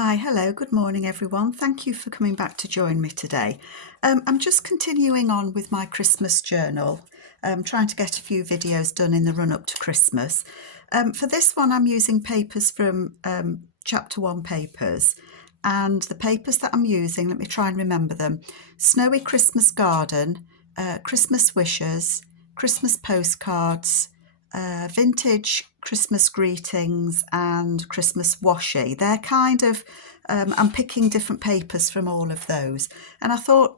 Hi, hello, good morning everyone. Thank you for coming back to join me today. I'm just continuing on with my Christmas journal, trying to get a few videos done in the run up to Christmas. For this one I'm using papers from Chapter 1 papers, and the papers that I'm using, let me try and remember them: Snowy Christmas Garden, Christmas Wishes, Christmas Postcards, Vintage Christmas Greetings and Christmas Washi. They're kind of, I'm picking different papers from all of those. And I thought,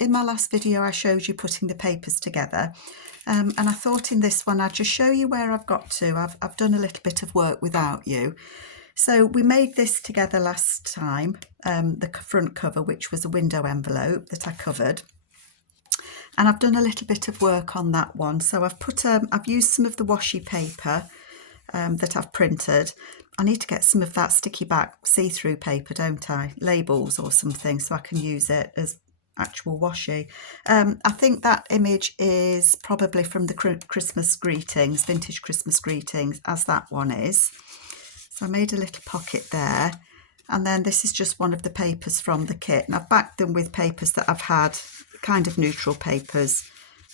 in my last video I showed you putting the papers together. And I thought in this one I'd just show you where I've got to. I've done a little bit of work without you. So we made this together last time, the front cover, which was a window envelope that I covered. And I've done a little bit of work on that one. So I've used some of the washi paper that I've printed. I need to get some of that sticky back see-through paper, don't I? Labels or something, so I can use it as actual washi. I think that image is probably from the Christmas greetings, vintage Christmas greetings, as that one is. So I made a little pocket there. And then this is just one of the papers from the kit. And I've backed them with papers that I've had, kind of neutral papers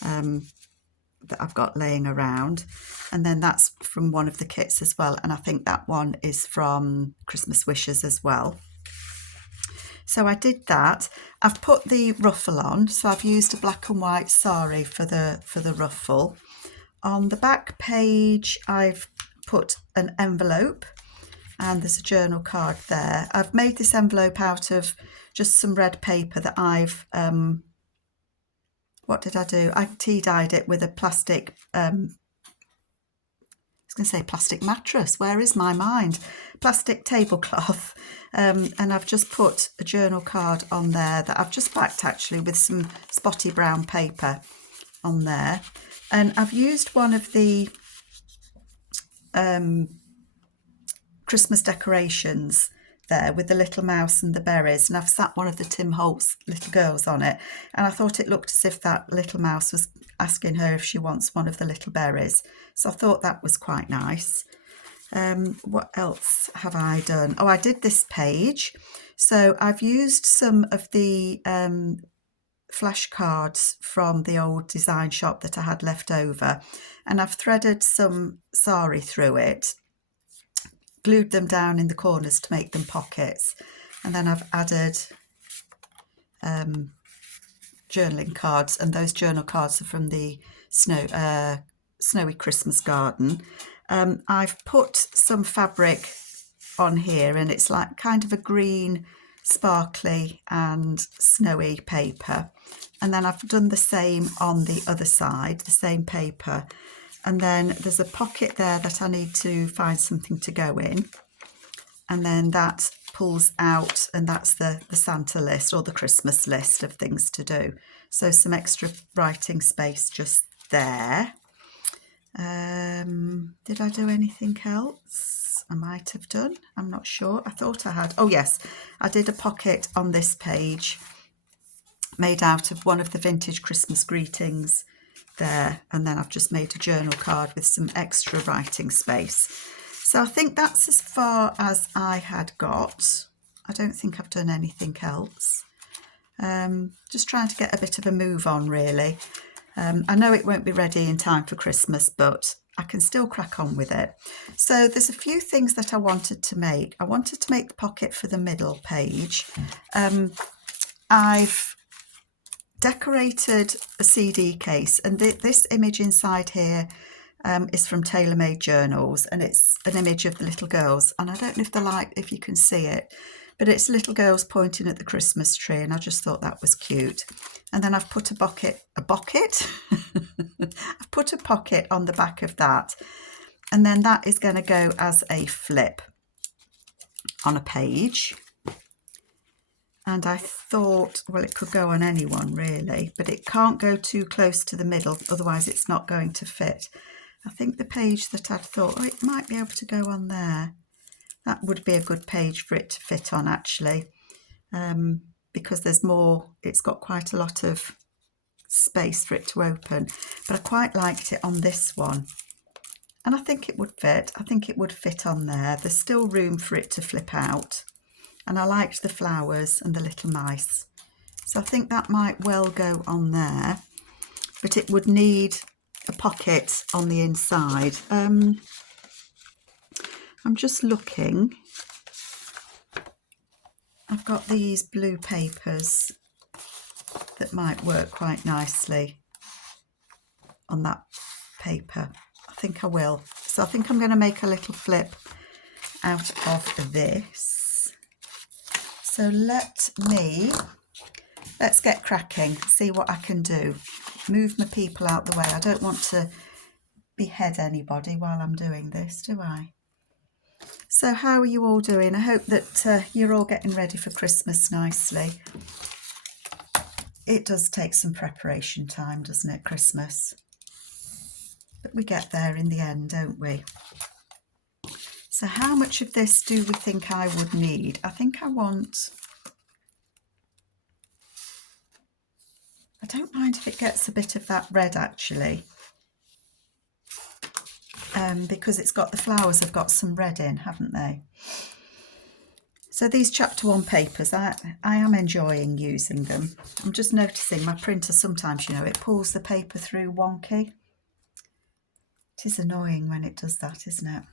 that I've got laying around. And then that's from one of the kits as well. And I think that one is from Christmas Wishes as well. So I did that. I've put the ruffle on. So I've used a black and white sari for the ruffle. On the back page, I've put an envelope, and there's a journal card there. I've made this envelope out of just some red paper that I've, what did I do? I tea dyed it with a plastic, I was going to say plastic mattress. Where is my mind? Plastic tablecloth. And I've just put a journal card on there that I've just backed actually with some spotty brown paper on there. And I've used one of the Christmas decorations there with the little mouse and the berries, and I've sat one of the Tim Holtz little girls on it, and I thought it looked as if that little mouse was asking her if she wants one of the little berries, so I thought that was quite nice. What else have I done? Oh, I did this page. So I've used some of the flashcards from the old design shop that I had left over, and I've threaded some sari through it, glued them down in the corners to make them pockets, and then I've added journaling cards, and those journal cards are from the Snowy Christmas Garden. I've put some fabric on here, and it's like kind of a green, sparkly and snowy paper, and then I've done the same on the other side, the same paper. And then there's a pocket there that I need to find something to go in. And then that pulls out, and that's the Santa list or the Christmas list of things to do. So some extra writing space just there. Did I do anything else? I might have done. I'm not sure. I thought I had. Oh, yes. I did a pocket on this page made out of one of the vintage Christmas greetings there, and then I've just made a journal card with some extra writing space. So I think that's as far as I had got. I don't think I've done anything else. Just trying to get a bit of a move on, really. I know it won't be ready in time for Christmas, but I can still crack on with it. So there's a few things that I wanted to make. I wanted to make the pocket for the middle page. I've decorated a CD case, and this image inside here is from Tailor Made Journals, and it's an image of the little girls, and I don't know if you can see it, but it's little girls pointing at the Christmas tree, and I just thought that was cute. And then I've put a pocket I've put a pocket on the back of that, and then that is going to go as a flip on a page. And I thought, well, it could go on any one really, but it can't go too close to the middle, otherwise it's not going to fit. I think the page that I'd thought, oh, it might be able to go on there. That would be a good page for it to fit on, actually, because there's more, it's got quite a lot of space for it to open. But I quite liked it on this one, and I think it would fit. I think it would fit on there. There's still room for it to flip out. and I liked the flowers and the little mice. So I think that might well go on there, but it would need a pocket on the inside. I'm just looking. I've got these blue papers that might work quite nicely on that paper. I think I will. So I think I'm going to make a little flip out of this. So let's get cracking, see what I can do. Move my people out the way. I don't want to behead anybody while I'm doing this, do I? So how are you all doing? I hope that you're all getting ready for Christmas nicely. It does take some preparation time, doesn't it, Christmas? But we get there in the end, don't we? So how much of this do we think I would need? I think I don't mind if it gets a bit of that red actually, because it's got the flowers have got some red in, haven't they? So these chapter 1 papers, I am enjoying using them. I'm just noticing my printer sometimes, you know, it pulls the paper through wonky. It is annoying when it does that, isn't it?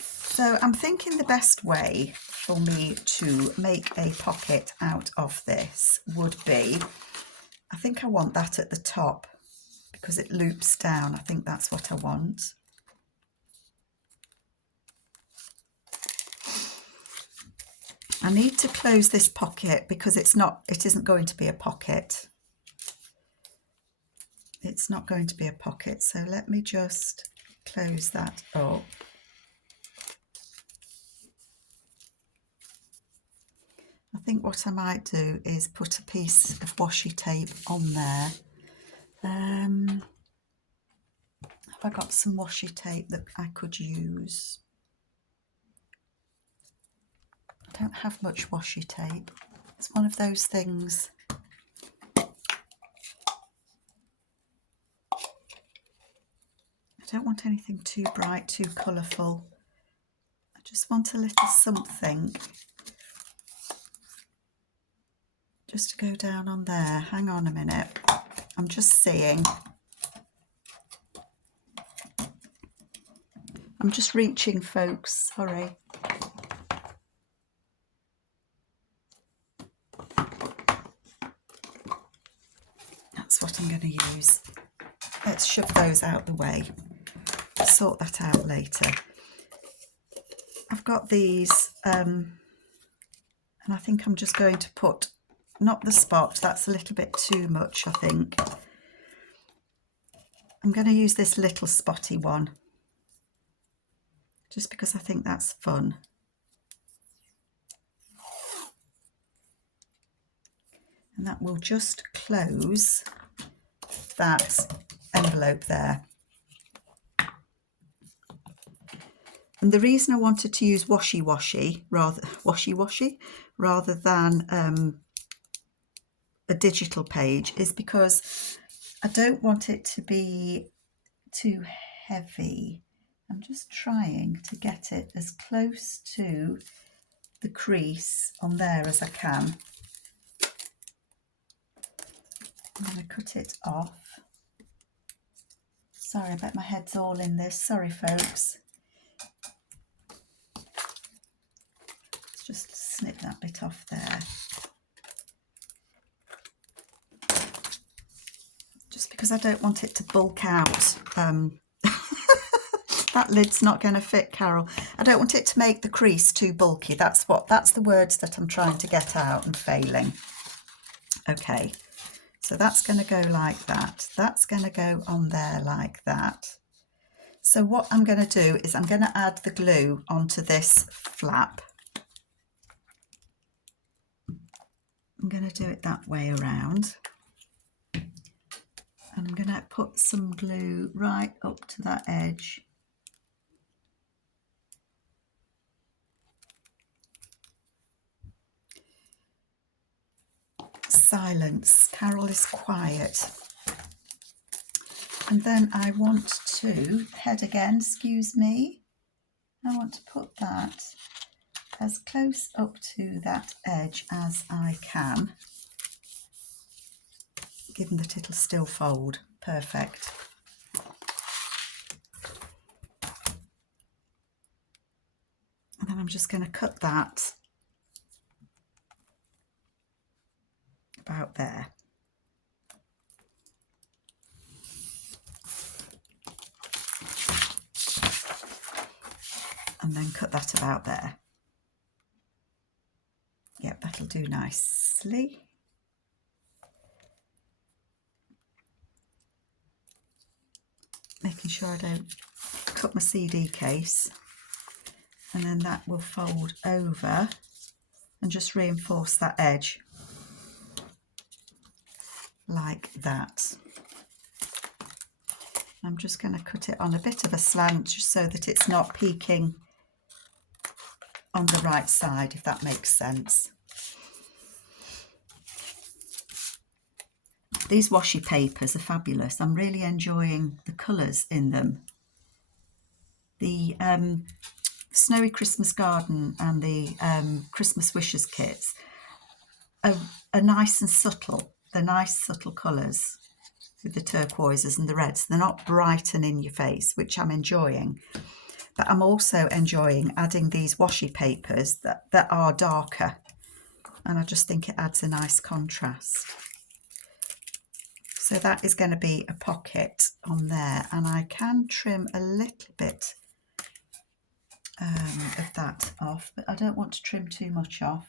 So I'm thinking the best way for me to make a pocket out of this would be, I think I want that at the top because it loops down. I think that's what I want. I need to close this pocket because it isn't going to be a pocket. It's not going to be a pocket. So let me just close that up. I think what I might do is put a piece of washi tape on there. Have I got some washi tape that I could use? I don't have much washi tape. It's one of those things. I don't want anything too bright, too colourful. I just want a little something just to go down on there. Hang on a minute. I'm just seeing. I'm just reaching, folks. Sorry. That's what I'm going to use. Let's shove those out the way. Sort that out later. I've got these, and I think I'm just going to put, not the spot, that's a little bit too much, I think. I'm going to use this little spotty one, just because I think that's fun. And that will just close that envelope there. And the reason I wanted to use washi rather than a digital page is because I don't want it to be too heavy. I'm just trying to get it as close to the crease on there as I can. I'm going to cut it off. Sorry, I bet my head's all in this. Sorry, folks. Let's just snip that bit off there. Just because I don't want it to bulk out. That lid's not going to fit, Carol. I don't want it to make the crease too bulky. That's the words that I'm trying to get out and failing. Okay. So that's going to go like that. That's going to go on there like that. So what I'm going to do is I'm going to add the glue onto this flap. I'm going to do it that way around. And I'm going to put some glue right up to that edge. Silence. Carol is quiet. And then I want to, head again, excuse me. I want to put that as close up to that edge as I can, given that it'll still fold. Perfect. And then I'm just going to cut that about there. And then cut that about there. Yep, that'll do nicely. Making sure I don't cut my CD case. And then that will fold over and just reinforce that edge like that. I'm just going to cut it on a bit of a slant just so that it's not peeking on the right side, if that makes sense. These washi papers are fabulous. I'm really enjoying the colours in them. The Snowy Christmas Garden and the Christmas Wishes kits are nice and subtle. They're nice subtle colours with the turquoises and the reds. They're not bright and in your face, which I'm enjoying. But I'm also enjoying adding these washi papers that are darker. And I just think it adds a nice contrast. So that is going to be a pocket on there. And I can trim a little bit of that off, but I don't want to trim too much off.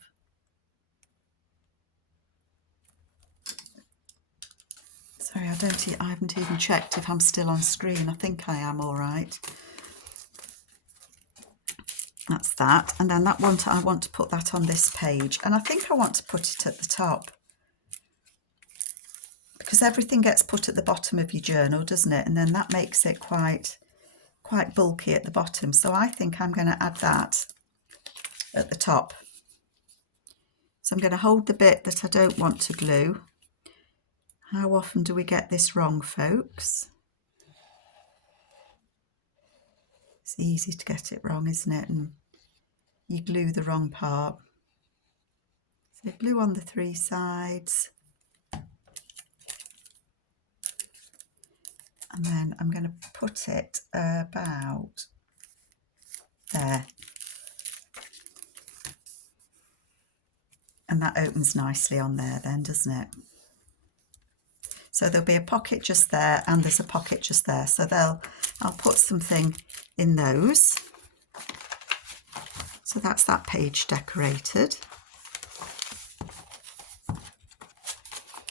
Sorry, I haven't even checked if I'm still on screen. I think I am all right. That's that. And then that one, I want to put that on this page. And I think I want to put it at the top, because everything gets put at the bottom of your journal, doesn't it? And then that makes it quite bulky at the bottom. So I think I'm going to add that at the top. So I'm going to hold the bit that I don't want to glue. How often do we get this wrong, folks? It's easy to get it wrong, isn't it? And you glue the wrong part. So glue on the 3 sides. And then I'm going to put it about there. And that opens nicely on there then, doesn't it? So there'll be a pocket just there and there's a pocket just there. So I'll put something in those. So that's that page decorated.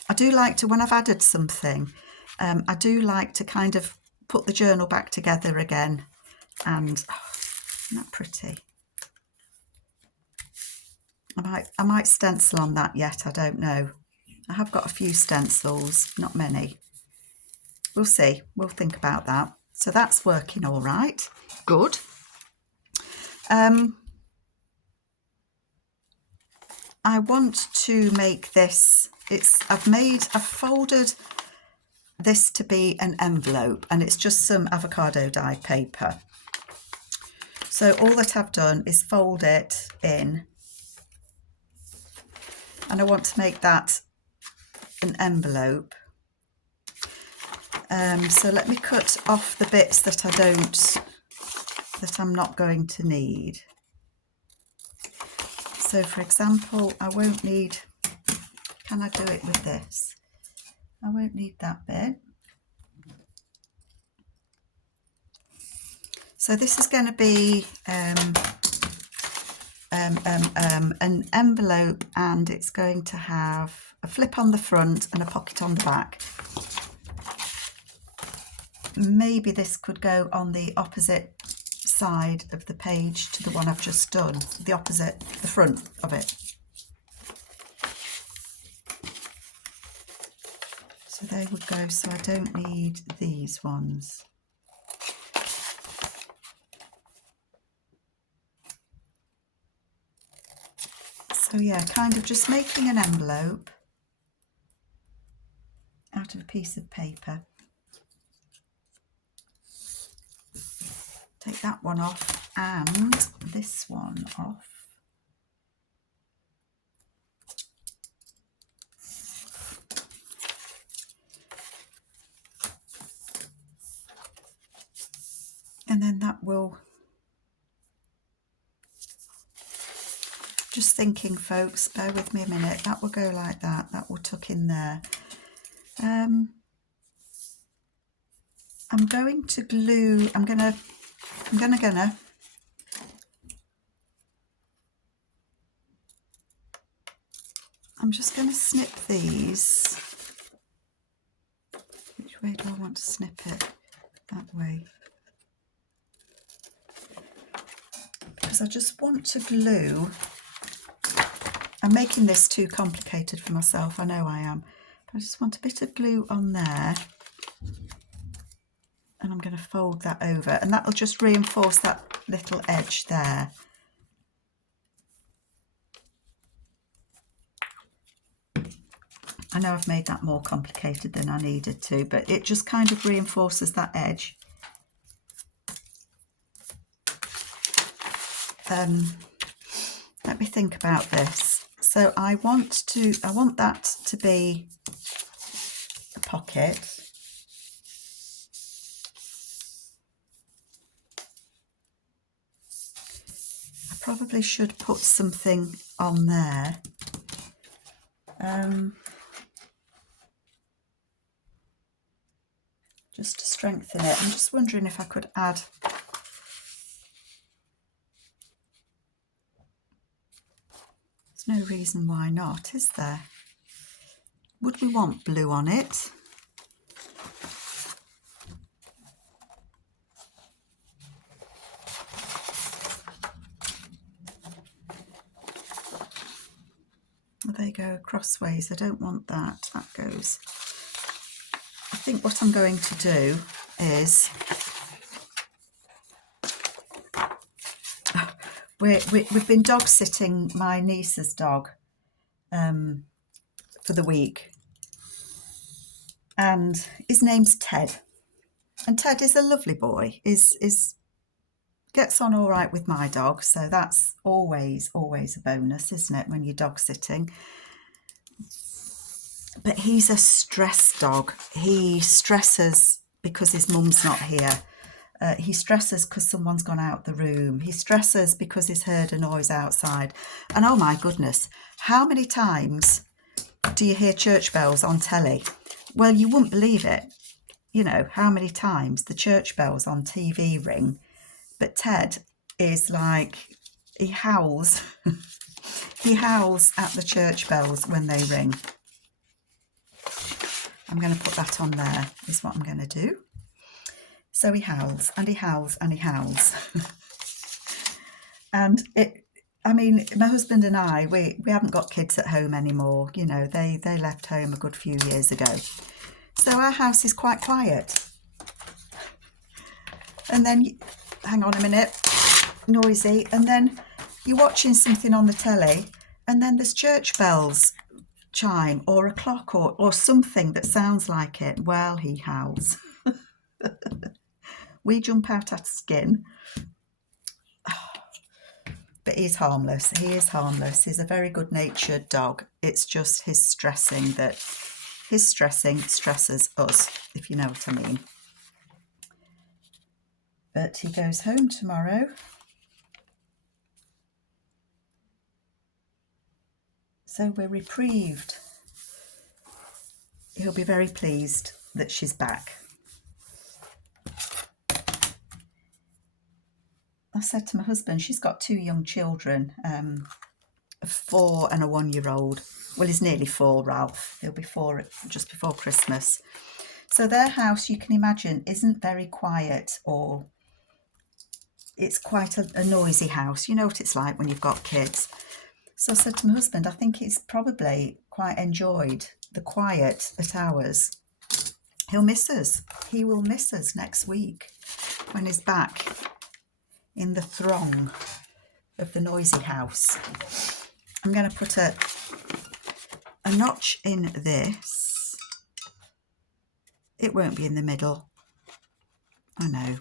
I do like to, when I've added something, I do like to kind of put the journal back together again. And oh, isn't that pretty? I might stencil on that yet, I don't know. I have got a few stencils, not many. We'll see, we'll think about that. So that's working all right, good. I want to make this, I've folded this to be an envelope, and it's just some avocado dye paper. So all that I've done is fold it in, and I want to make that an envelope. So let me cut off the bits that I'm not going to need. So for example, I won't need, can I do it with this? I won't need that bit. So this is going to be an envelope, and it's going to have a flip on the front and a pocket on the back. Maybe this could go on the opposite side of the page to the one I've just done, the front of it. So they would go, so I don't need these ones. So yeah, kind of just making an envelope out of a piece of paper. Take that one off and this one off. will, just thinking folks, bear with me a minute, that will go like that, that will tuck in there. I'm going to glue, I'm just going to snip these. Which way do I want to snip it? That way. Because I just want to glue. I'm making this too complicated for myself, I know I am. I just want a bit of glue on there. And I'm going to fold that over, and that'll just reinforce that little edge there. I know I've made that more complicated than I needed to, but it just kind of reinforces that edge. Let me think about this. So I want that to be a pocket. I probably should put something on there. Just to strengthen it. I'm just wondering if I could add no reason why not, is there? Would we want blue on it? Well, they go crossways. I don't want that. That goes. I think what I'm going to do is we've been dog sitting my niece's dog for the week, and his name's Ted, and Ted is a lovely boy, is gets on all right with my dog, so that's always a bonus, isn't it, when you're dog sitting. But he's a stress dog. He stresses because his mum's not here. He stresses because someone's gone out the room. He stresses because he's heard a noise outside. And oh my goodness, how many times do you hear church bells on telly? Well, you wouldn't believe it. You know, how many times the church bells on TV ring. But Ted is like, he howls. He howls at the church bells when they ring. I'm going to put that on there, is what I'm going to do. So he howls and he howls and he howls. And I mean, my husband and I, we haven't got kids at home anymore. You know, they left home a good few years ago. So our house is quite quiet. And then, hang on a minute, noisy. And then you're watching something on the telly and then there's church bells chime or a clock or something that sounds like it. Well, he howls. We jump out at skin. But he's harmless. He is harmless. He's a very good-natured dog. It's just his stressing stresses us, if you know what I mean. But he goes home tomorrow. So we're reprieved. He'll be very pleased that she's back. I said to my husband, she's got 2 young children, a 4 and a 1-year-old. Well, he's nearly 4, Ralph. He'll be 4 just before Christmas. So their house, you can imagine, isn't very quiet, or it's quite a noisy house. You know what it's like when you've got kids. So I said to my husband, I think he's probably quite enjoyed the quiet at ours. He'll miss us. He will miss us next week when he's back in the throng of the noisy house. I'm going to put a notch in this. It won't be in the middle. I know.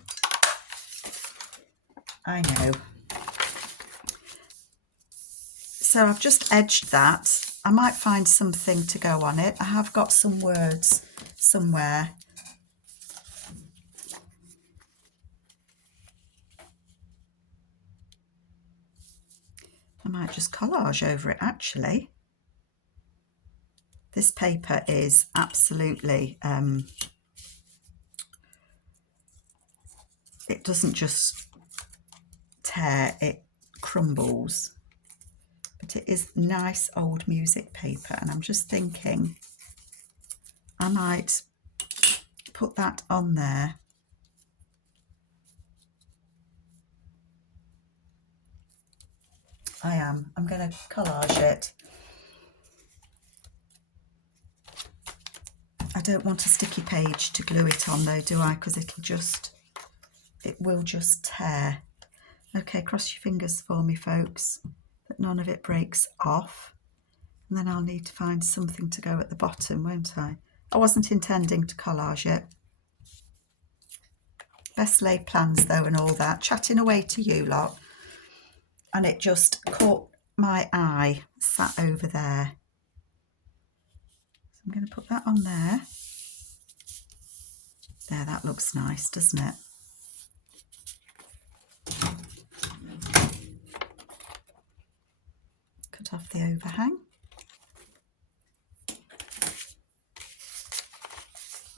So I've just edged that. I might find something to go on it. I have got some words somewhere. I might just collage over it actually. This paper is absolutely, it doesn't just tear, it crumbles. But it is nice old music paper, and I'm just thinking I might put that on there. I'm going to collage it. I don't want a sticky page to glue it on though, do I? Because it will just tear. Okay, cross your fingers for me, folks, that none of it breaks off. And then I'll need to find something to go at the bottom, won't I? I wasn't intending to collage it. Best laid plans though and all that. Chatting away to you lot. And it just caught my eye, sat over there. So I'm going to put that on there. There, that looks nice, doesn't it? Cut off the overhang.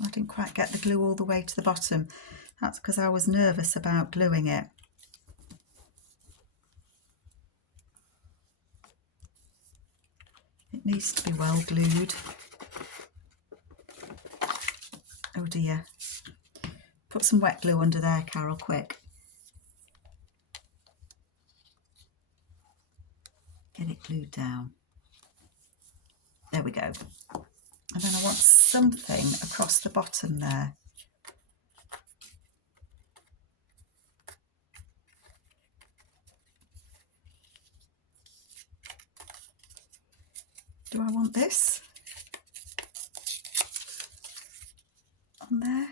I didn't quite get the glue all the way to the bottom. That's because I was nervous about gluing it. It needs to be well glued. Oh dear. Put some wet glue under there, Carol, quick. Get it glued down. There we go. And then I want something across the bottom there. Do I want this on there?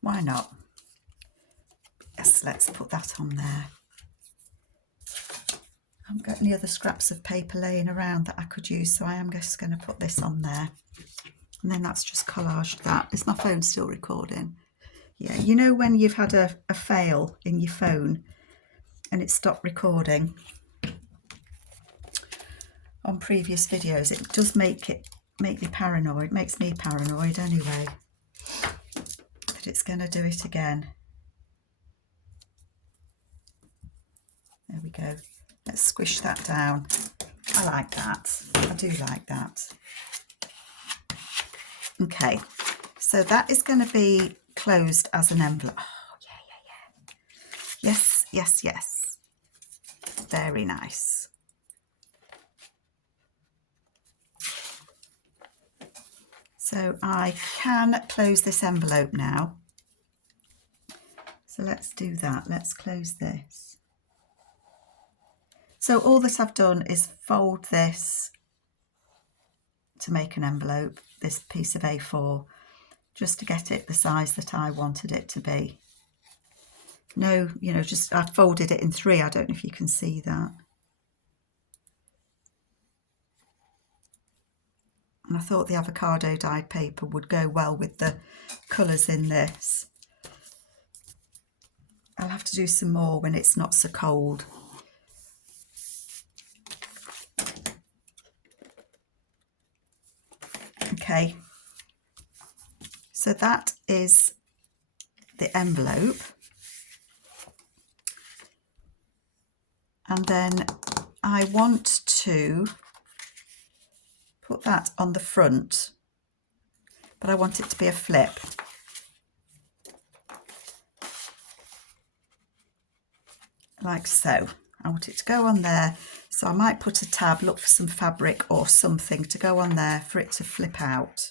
Why not? Yes, let's put that on there. I haven't got any other scraps of paper laying around that I could use, so I am just going to put this on there. And then that's just collaged that. Is my phone still recording? Yeah, you know when you've had a fail in your phone and it stopped recording on previous videos, it does make me paranoid. Makes me paranoid anyway. That it's going to do it again. There we go. Let's squish that down. I like that. I do like that. Okay, so that is going to be closed as an envelope. Oh, yeah. Yes, yes, yes. Very nice. So I can close this envelope now. So let's do that. Let's close this. So all that I've done is fold this to make an envelope, this piece of A4, just to get it the size that I wanted it to be. No, you know, just I folded it in 3. I don't know if you can see that. And I thought the avocado dyed paper would go well with the colours in this. I'll have to do some more when it's not so cold. Okay, so that is the envelope. And then I want to put that on the front, but I want it to be a flip. Like so. I want it to go on there. So I might put a tab, look for some fabric or something to go on there for it to flip out.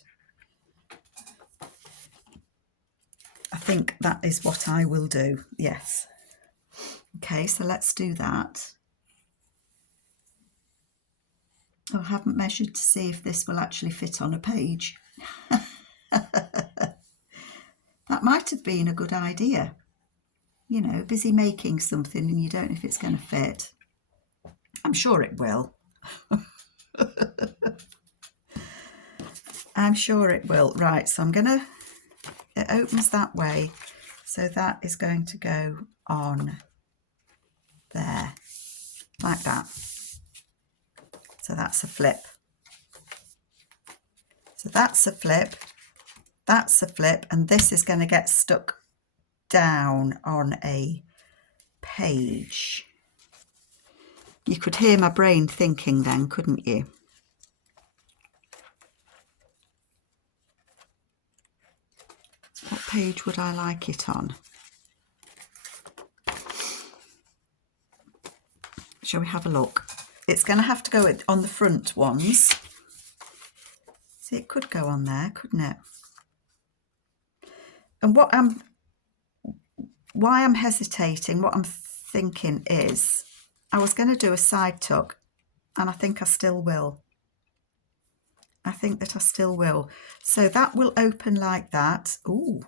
I think that is what I will do, yes. Okay, so let's do that. Oh, I haven't measured to see if this will actually fit on a page. That might have been a good idea. You know, busy making something and you don't know if it's going to fit. I'm sure it will. I'm sure it will. Right, so I'm gonna, it opens that way, so that is going to go on there, like that. So that's a flip. So that's a flip, that's a flip, and this is going to get stuck down on a page. You could hear my brain thinking then, couldn't you? What page would I like it on? Shall we have a look? It's going to have to go on the front ones. See, it could go on there, couldn't it? And why I'm hesitating, what I'm thinking is, I was going to do a side tuck, and I think I still will. I think that I still will. So that will open like that. Ooh,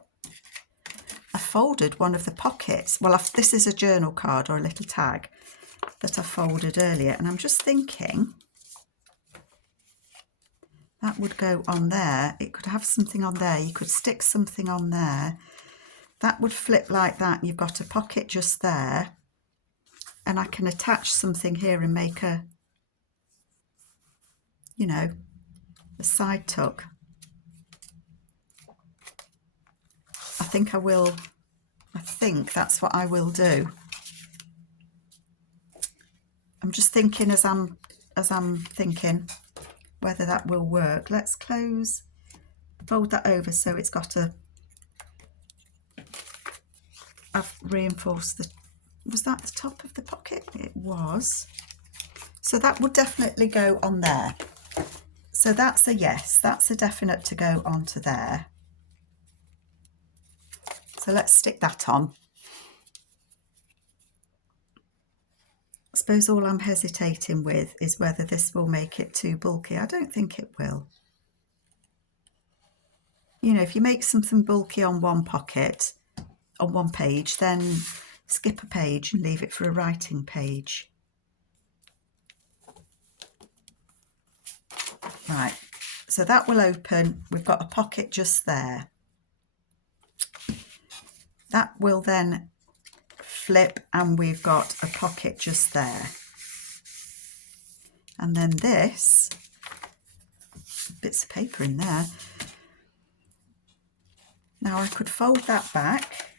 I folded one of the pockets. Well, this is a journal card or a little tag that I folded earlier, and I'm just thinking that would go on there. It could have something on there. You could stick something on there. That would flip like that. You've got a pocket just there, and I can attach something here and make a, you know, a side tuck. I think I will. I think that's what I will do. I'm just thinking as I'm thinking whether that will work. Let's close, fold that over so it's got a, I've reinforced the, was that the top of the pocket? It was. So that would definitely go on there. So that's a yes, that's a definite to go onto there. So let's stick that on. I suppose all I'm hesitating with is whether this will make it too bulky. I don't think it will. You know, if you make something bulky on one pocket, on one page, then skip a page and leave it for a writing page. Right, so that will open. We've got a pocket just there. That will then flip, and we've got a pocket just there. And then this, bits of paper in there. Now I could fold that back,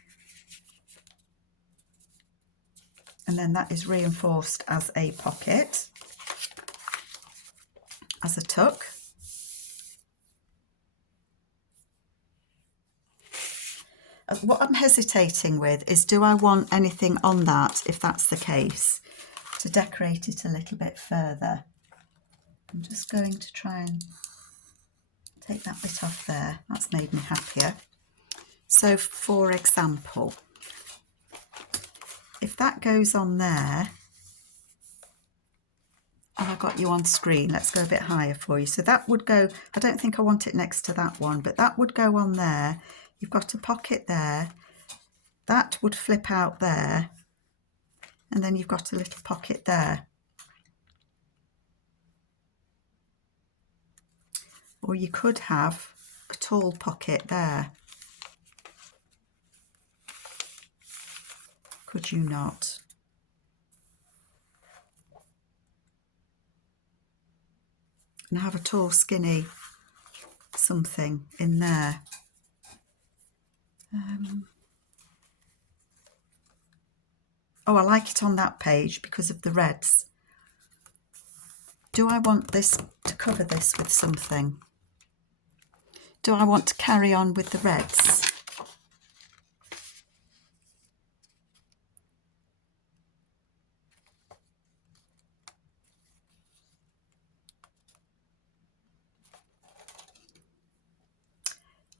and then that is reinforced as a pocket, as a tuck. What I'm hesitating with is, do I want anything on that, if that's the case, to decorate it a little bit further? I'm just going to try and take that bit off there. That's made me happier. So for example, if that goes on there, and I got you on screen, let's go a bit higher for you. So that would go, I don't think I want it next to that one, but that would go on there. You've got a pocket there, that would flip out there, and then you've got a little pocket there. Or you could have a tall pocket there. Could you not? And have a tall, skinny something in there. Oh, I like it on that page because of the reds. Do I want this to cover this with something? Do I want to carry on with the reds?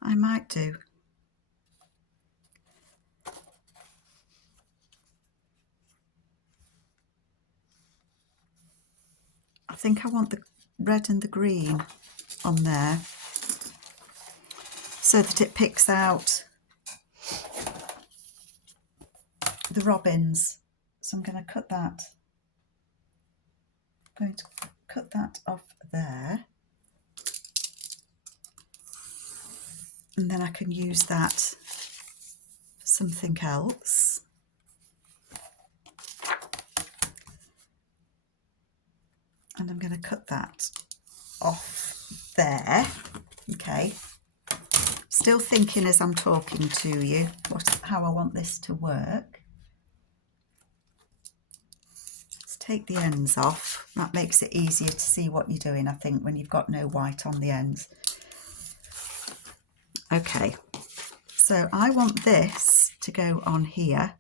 I might do. I think I want the red and the green on there so that it picks out the robins. So I'm going to cut that. I'm going to cut that off there. and then I can use that for something else. And I'm going to cut that off there. Okay, still thinking as I'm talking to you how I want this to work. Let's take the ends off. That makes it easier to see what you're doing, I think, when you've got no white on the ends. Okay, so I want this to go on here.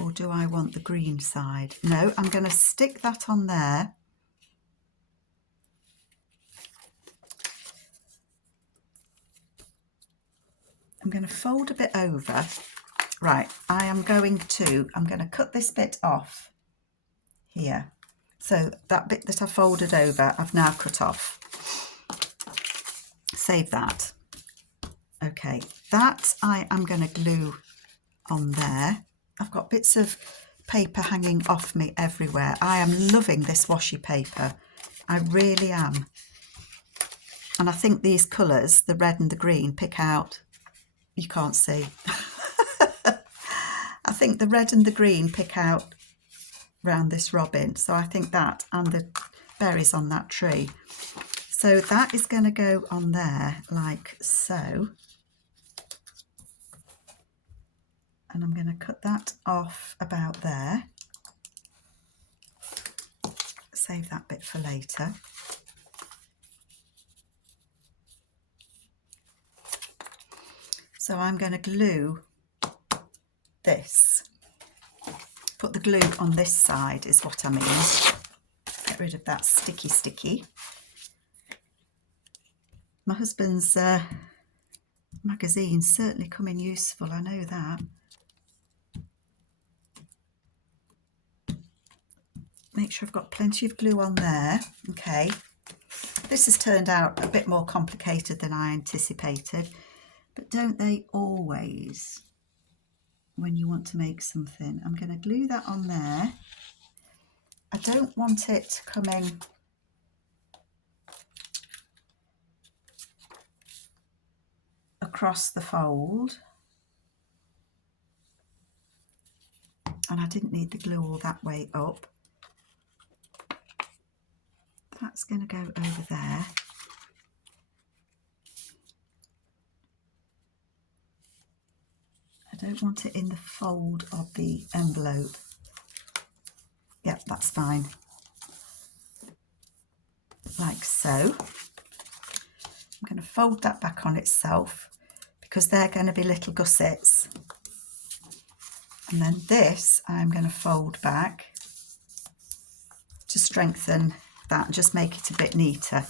Or do I want the green side? No, I'm going to stick that on there. I'm going to fold a bit over. Right, I'm going to cut this bit off here. So that bit that I folded over, I've now cut off. Save that. Okay, that I am going to glue on there. I've got bits of paper hanging off me everywhere. I am loving this washi paper. I really am. And I think these colours, the red and the green, pick out, you can't see. I think the red and the green pick out round this robin. So I think that and the berries on that tree. So that is going to go on there like so. And I'm going to cut that off about there. Save that bit for later. So I'm going to glue this. Put the glue on this side is what I mean. Get rid of that sticky. My husband's magazine's certainly come in useful, I know that. Make sure I've got plenty of glue on there. Okay, this has turned out a bit more complicated than I anticipated, but don't they always when you want to make something? I'm going to glue that on there. I don't want it to come in across the fold, and I didn't need the glue all that way up. That's going to go over there. I don't want it in the fold of the envelope. Yep, that's fine. Like so. I'm going to fold that back on itself because they're going to be little gussets. And then this I'm going to fold back to strengthen that and just make it a bit neater.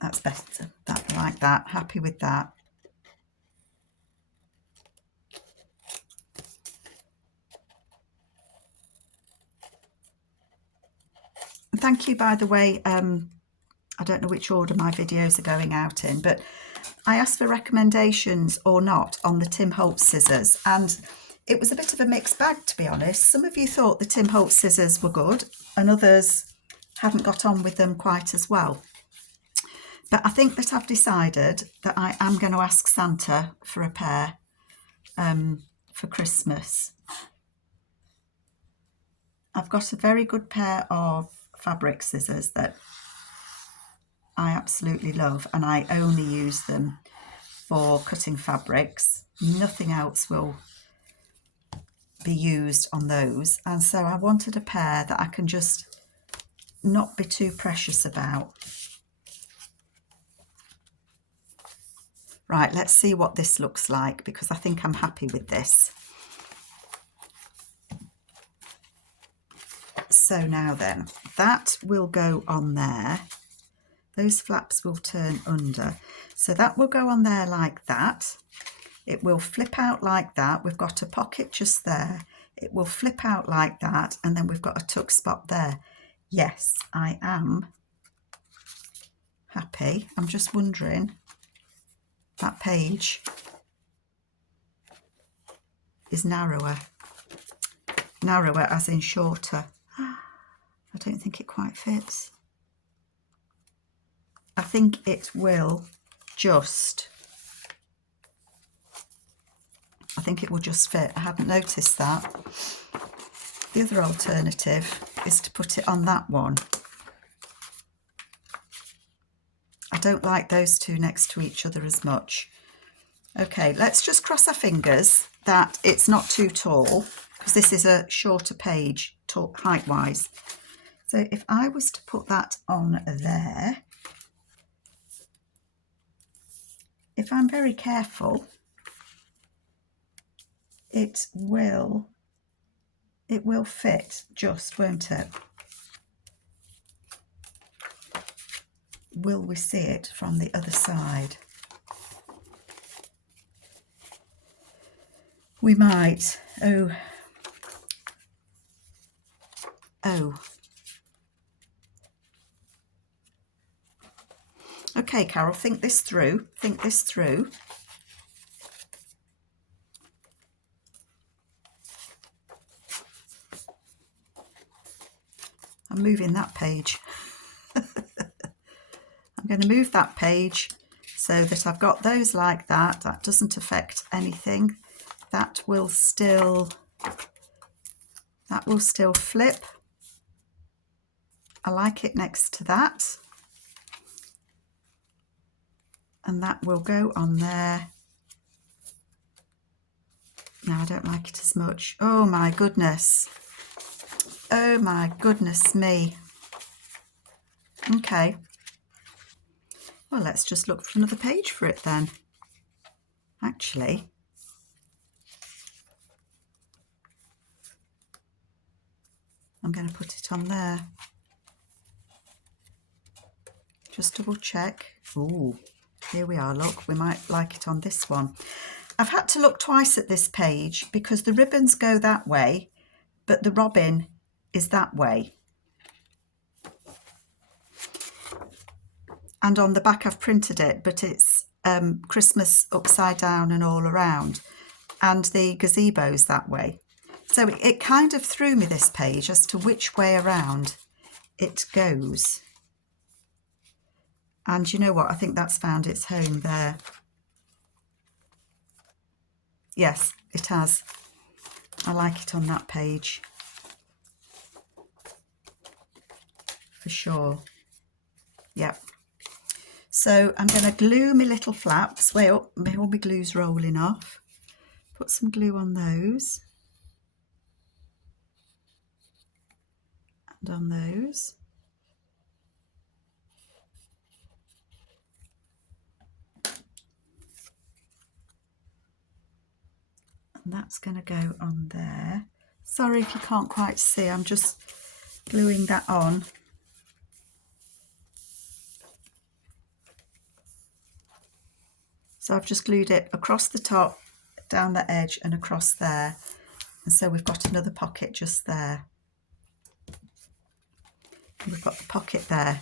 That's better. That, like that. Happy with that. And thank you, by the way. I don't know which order my videos are going out in, but I asked for recommendations or not on the Tim Holtz scissors, and it was a bit of a mixed bag, to be honest. Some of you thought the Tim Holtz scissors were good and others hadn't got on with them quite as well. But I think that I've decided that I am going to ask Santa for a pair for Christmas. I've got a very good pair of fabric scissors that I absolutely love, and I only use them for cutting fabrics. Nothing else will be used on those, and so I wanted a pair that I can just not be too precious about. Right, let's see what this looks like, because I think I'm happy with this. So now then, that will go on there. Those flaps will turn under. So that will go on there like that. It will flip out like that. We've got a pocket just there. It will flip out like that, and then we've got a tuck spot there. Yes, I am happy. I'm just wondering, that page is narrower. Narrower as in shorter. I don't think it quite fits. I think it will just, fit. I hadn't noticed that. The other alternative is to put it on that one. I don't like those two next to each other as much. Okay, let's just cross our fingers that it's not too tall, because this is a shorter page, height-wise. So if I was to put that on there, if I'm very careful, it will fit just, won't it? Will we see it from the other side? We might. Oh. Okay, Carol, think this through. I'm moving that page. I'm going to move that page so that I've got those like that. That doesn't affect anything. That will still flip. I like it next to that. And that will go on there. No, I don't like it as much. Oh my goodness. Oh my goodness me. Okay. Well, let's just look for another page for it then. Actually, I'm going to put it on there. Just double check. Ooh, here we are. Look, we might like it on this one. I've had to look twice at this page because the ribbons go that way, but the robin is that way. And on the back I've printed it, but it's Christmas upside down and all around, and the gazebo's that way. So it kind of threw me, this page, as to which way around it goes. And you know what? I think that's found its home there. Yes, it has. I like it on that page. For sure. Yep. So I'm going to glue my little flaps. Wait up, all my glue's rolling off. Put some glue on those. And on those. And that's going to go on there. Sorry if you can't quite see, I'm just gluing that on. So I've just glued it across the top, down the edge and across there. And so we've got another pocket just there. And we've got the pocket there.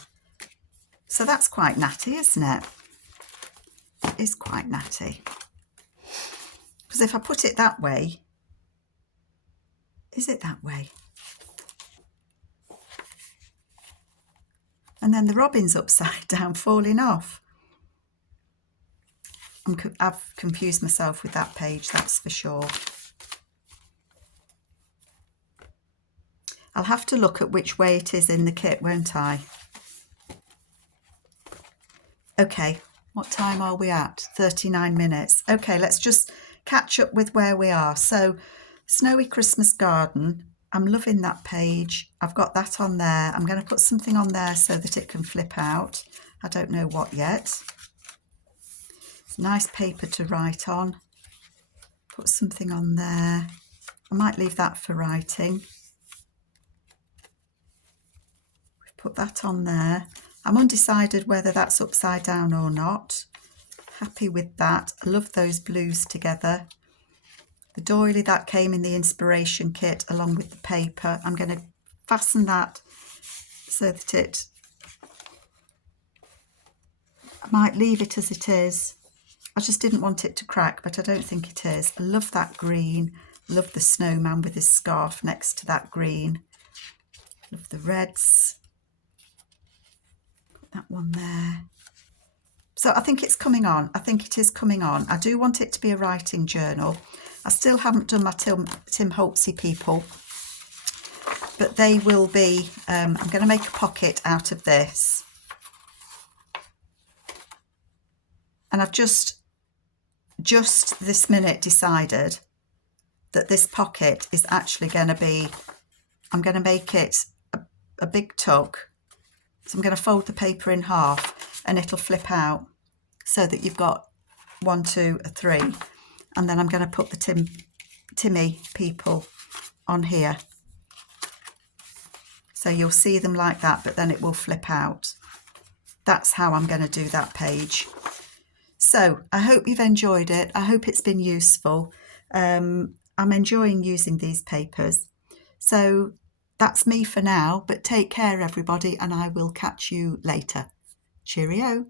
So that's quite natty, isn't it? It is quite natty. Because if I put it that way, is it that way? And then the robin's upside down, falling off. I've confused myself with that page, that's for sure. I'll have to look at which way it is in the kit, won't I? Okay, what time are we at? 39 minutes. Okay, let's just catch up with where we are. So, Snowy Christmas Garden. I'm loving that page. I've got that on there. I'm going to put something on there so that it can flip out. I don't know what yet. It's nice paper to write on. Put something on there. I might leave that for writing. We've put that on there. I'm undecided whether that's upside down or not. Happy with that. I love those blues together. The doily that came in the inspiration kit along with the paper. I'm going to fasten that so that I might leave it as it is. I just didn't want it to crack, but I don't think it is. I love that green. Love the snowman with his scarf next to that green. Love the reds. Put that one there. So I think it's coming on. I think it is coming on. I do want it to be a writing journal. I still haven't done my Tim Holtzy people, but they will be, I'm going to make a pocket out of this. And I've just this minute decided that this pocket is actually going to be, I'm going to make it a big tuck. So I'm going to fold the paper in half and it'll flip out so that you've got 1, 2, 3. And then I'm going to put the Timmy people on here. So you'll see them like that, but then it will flip out. That's how I'm going to do that page. So I hope you've enjoyed it. I hope it's been useful. I'm enjoying using these papers. So that's me for now, but take care everybody, and I will catch you later. Cheerio.